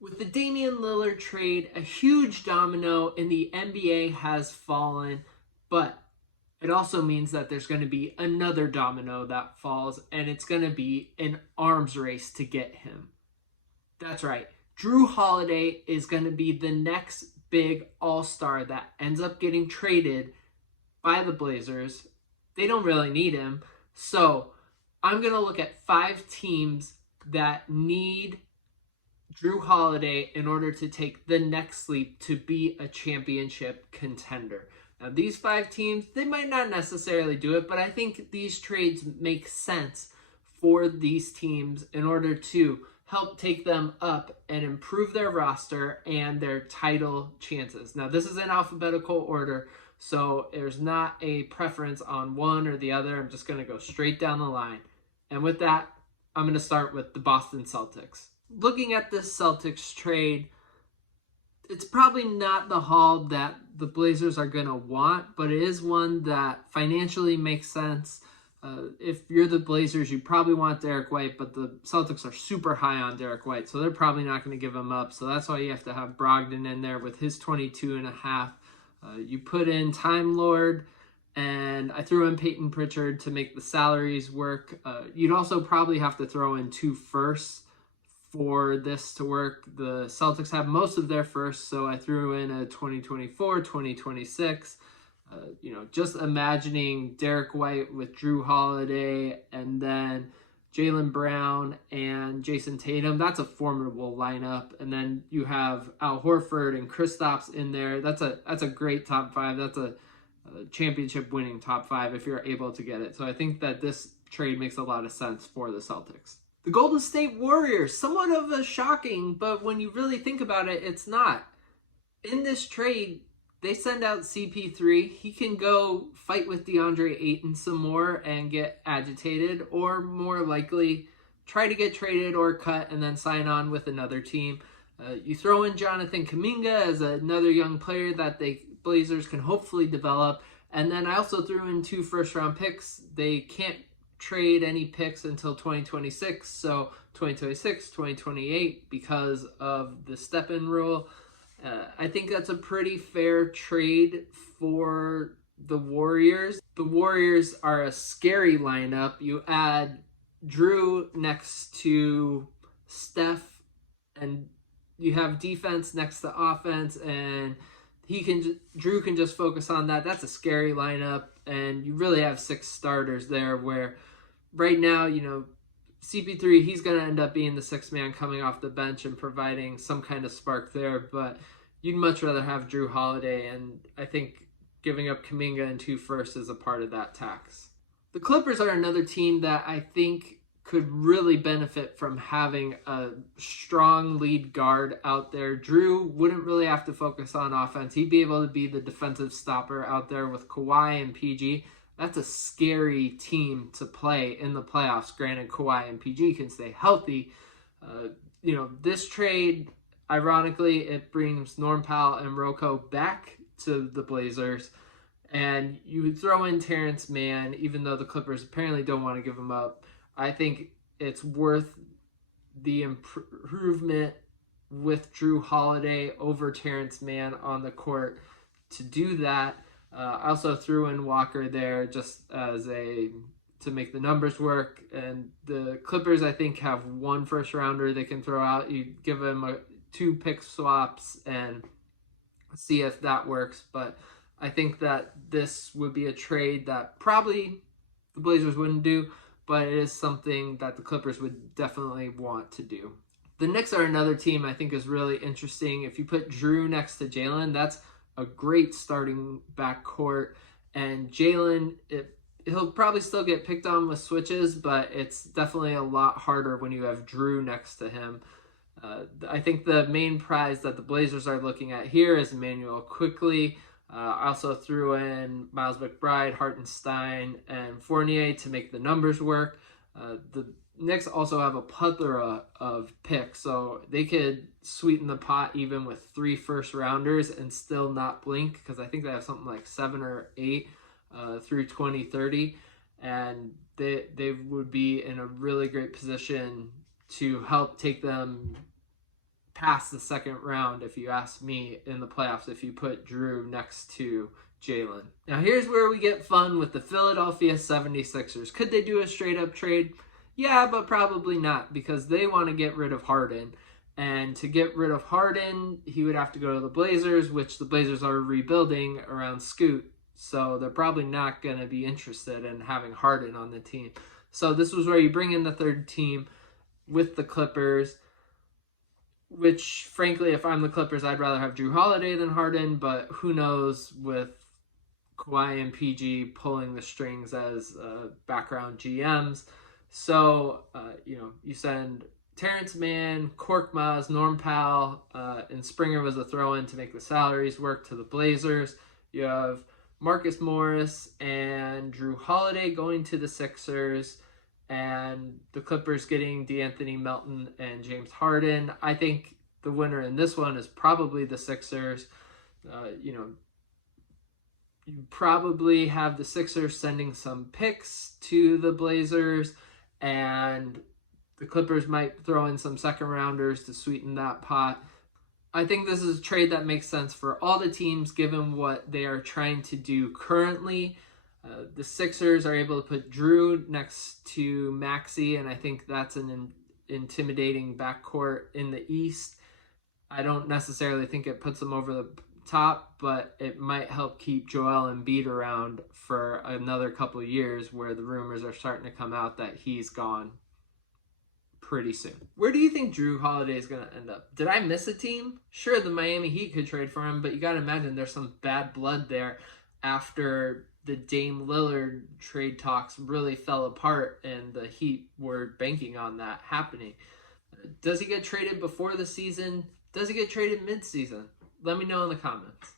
With the Damian Lillard trade, a huge domino in the NBA has fallen, but it also means that there's going to be another domino that falls, and it's going to be an arms race to get him. That's right. Jrue Holiday is going to be the next big all-star that ends up getting traded by the Blazers. They don't really need him. So I'm going to look at 5 teams that need Jrue Holiday in order to take the next leap to be a championship contender. Now, these 5 teams, they might not necessarily do it, but I think these trades make sense for these teams in order to help take them up and improve their roster and their title chances. Now, this is in alphabetical order, so there's not a preference on one or the other. I'm just going to go straight down the line. And with that, I'm going to start with the Boston Celtics. Looking at this Celtics trade, it's probably not the haul that the Blazers are going to want, but it is one that financially makes sense. If you're the Blazers, you probably want Derek White, but the Celtics are super high on Derek White, so they're probably not going to give him up. So that's why you have to have Brogdon in there with his 22.5. You put in Time Lord, and I threw in Peyton Pritchard to make the salaries work. You'd also probably have to throw in 2 firsts for this to work. The Celtics have most of their firsts, so I threw in a 2024, 2026. Just imagining Derek White with Jrue Holiday and then Jaylen Brown and Jason Tatum. That's a formidable lineup. And then you have Al Horford and Kristaps in there. That's a great top 5. That's a championship winning top 5 if you're able to get it. So I think that this trade makes a lot of sense for the Celtics. The Golden State Warriors, somewhat of a shocking, but when you really think about it, it's not. In this trade, they send out CP3. He can go fight with DeAndre Ayton some more and get agitated, or more likely try to get traded or cut and then sign on with another team. You throw in Jonathan Kuminga as another young player that the Blazers can hopefully develop. And then I also threw in 2 first-round picks. They can't trade any picks until 2026, so 2026, 2028 because of the step-in rule. I think that's a pretty fair trade for the Warriors. The Warriors are a scary lineup. You add Jrue next to Steph, and you have defense next to offense, and Jrue can just focus on that. That's a scary lineup, and you really have 6 starters there where right now, CP3, he's going to end up being the 6th man coming off the bench and providing some kind of spark there, but you'd much rather have Jrue Holiday, and I think giving up Kuminga and 2 firsts is a part of that tax. The Clippers are another team that I think could really benefit from having a strong lead guard out there. Jrue wouldn't really have to focus on offense. He'd be able to be the defensive stopper out there with Kawhi and PG. That's a scary team to play in the playoffs. Granted, Kawhi and PG can stay healthy. This trade, ironically, it brings Norm Powell and Rocco back to the Blazers. And you would throw in Terrence Mann, even though the Clippers apparently don't want to give him up. I think it's worth the improvement with Jrue Holiday over Terrence Mann on the court to do that. I also threw in Walker there just as to make the numbers work. And the Clippers, I think, have 1 first rounder they can throw out. You give them 2 pick swaps and see if that works. But I think that this would be a trade that probably the Blazers wouldn't do, but it is something that the Clippers would definitely want to do. The Knicks are another team I think is really interesting. If you put Jrue next to Jaylen, that's a great starting backcourt. And Jaylen, he'll probably still get picked on with switches, but it's definitely a lot harder when you have Jrue next to him. I think the main prize that the Blazers are looking at here is Emmanuel Quickley. I also threw in Miles McBride, Hartenstein, and Fournier to make the numbers work. The Knicks also have a plethora of picks, so they could sweeten the pot even with 3 first rounders and still not blink, because I think they have something like 7 or 8 through 2030, and they would be in a really great position to help take them past the second round, if you ask me, in the playoffs if you put Jrue next to Jalen. Now here's where we get fun with the Philadelphia 76ers. Could they do a straight up trade? Yeah, but probably not, because they want to get rid of Harden. And to get rid of Harden, he would have to go to the Blazers, which the Blazers are rebuilding around Scoot. So they're probably not going to be interested in having Harden on the team. So this was where you bring in the third team with the Clippers, which, frankly, if I'm the Clippers, I'd rather have Jrue Holiday than Harden, but who knows with Kawhi and PG pulling the strings as background GMs. So, you send Terrence Mann, Korkmaz, Norm Powell, and Springer was a throw-in to make the salaries work to the Blazers. You have Marcus Morris and Jrue Holiday going to the Sixers, and the Clippers getting DeAnthony Melton and James Harden. I think the winner in this one is probably the Sixers. You probably have the Sixers sending some picks to the Blazers, and the Clippers might throw in some second rounders to sweeten that pot. I think this is a trade that makes sense for all the teams given what they are trying to do currently. The Sixers are able to put Jrue next to Maxey, and I think that's an intimidating backcourt in the East. I don't necessarily think it puts them over the top, but it might help keep Joel Embiid around for another couple of years, where the rumors are starting to come out that he's gone pretty soon. Where do you think Jrue Holiday is going to end up? Did I miss a team? Sure, the Miami Heat could trade for him, but you got to imagine there's some bad blood there after the Dame Lillard trade talks really fell apart and the Heat were banking on that happening. Does he get traded before the season? Does he get traded mid-season? Let me know in the comments.